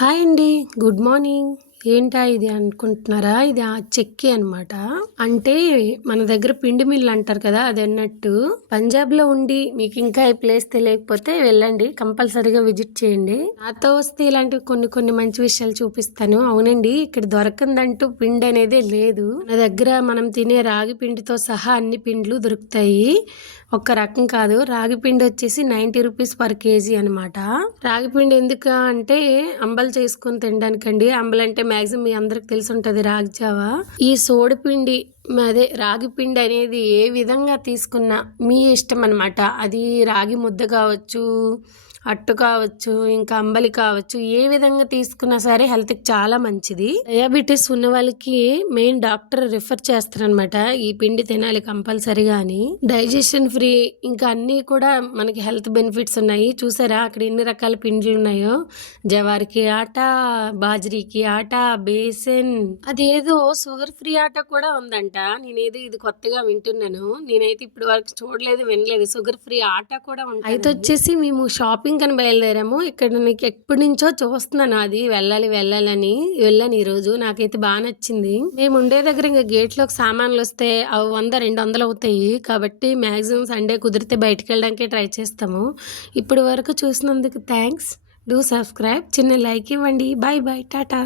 Hi అండి good morning. ఏంటా ఇది అనుకుంటున్నారా? ఇది ఆ చెక్కి అనమాట అంటే మన దగ్గర పిండి మిల్లు అంటారు కదా అది అన్నట్టు. పంజాబ్లో ఉండి మీకు ఇంకా ఈ ప్లేస్ తెలియకపోతే వెళ్ళండి కంపల్సరీగా విజిట్ చేయండి. నాతో వస్తే ఇలాంటివి కొన్ని కొన్ని మంచి విషయాలు చూపిస్తాను. అవునండి ఇక్కడ దొరకందంటూ పిండి అనేది లేదు. మన దగ్గర మనం తినే రాగి పిండితో సహా అన్ని పిండ్లు దొరుకుతాయి. ఒక్క రకం కాదు రాగి పిండి వచ్చేసి నైంటీ రూపీస్ పర్ కేజీ అనమాట రాగి పిండి ఎందుకు అంటే అంబలు చేసుకొని తినడానికండి. అంబలు అంటే మ్యాక్సిమం మీ అందరికి తెలిసి ఉంటుంది రాగి జావా ఈ సోడిపిండి అదే రాగి పిండి అనేది ఏ విధంగా తీసుకున్నా మీ ఇష్టం అనమాట అది రాగి ముద్ద కావచ్చు అట్టు కావచ్చు ఇంకా అంబలి కావచ్చు ఏ విధంగా తీసుకున్నా సరే హెల్త్కి చాలా మంచిది. డయాబెటీస్ ఉన్న వాళ్ళకి మెయిన్ డాక్టర్ రిఫర్ చేస్తారనమాట ఈ పిండి తినాలి కంపల్సరీగా అని డైజెషన్ ఫ్రీ ఇంకా అన్నీ కూడా మనకి హెల్త్ బెనిఫిట్స్ ఉన్నాయి. చూసారా అక్కడ ఎన్ని రకాల పిండిలు ఉన్నాయో? జవారికి ఆట బాజరీకి ఆట బేసన్. అదేదో షుగర్ ఫ్రీ ఆట కూడా ఉందంట. నేనేదో ఇది కొత్తగా వింటున్నాను. నేనైతే ఇప్పుడు వరకు చూడలేదు వినలేదు. షుగర్ ఫ్రీ ఆట కూడా ఉంటుంది అయితే వచ్చేసి మేము షాపింగ్ షాపింగ్ అని బయలుదేరాము. ఇక్కడ నీకు ఎప్పటి నుంచో చూస్తున్నాను అది. వెళ్ళాలి వెళ్ళాలని. వెళ్ళాను ఈరోజు నాకైతే బాగా నచ్చింది. మేము ఉండే దగ్గర ఇంకా గేట్లోకి సామాన్లు వస్తే అవి వంద రెండు వందలు అవుతాయి. కాబట్టి మ్యాక్సిమం సండే కుదిరితే బయటకు వెళ్ళడానికి ట్రై చేస్తాము. ఇప్పటి వరకు చూసినందుకు థ్యాంక్స్ డూ సబ్స్క్రైబ్. చిన్న లైక్ ఇవ్వండి. Bye bye Tata.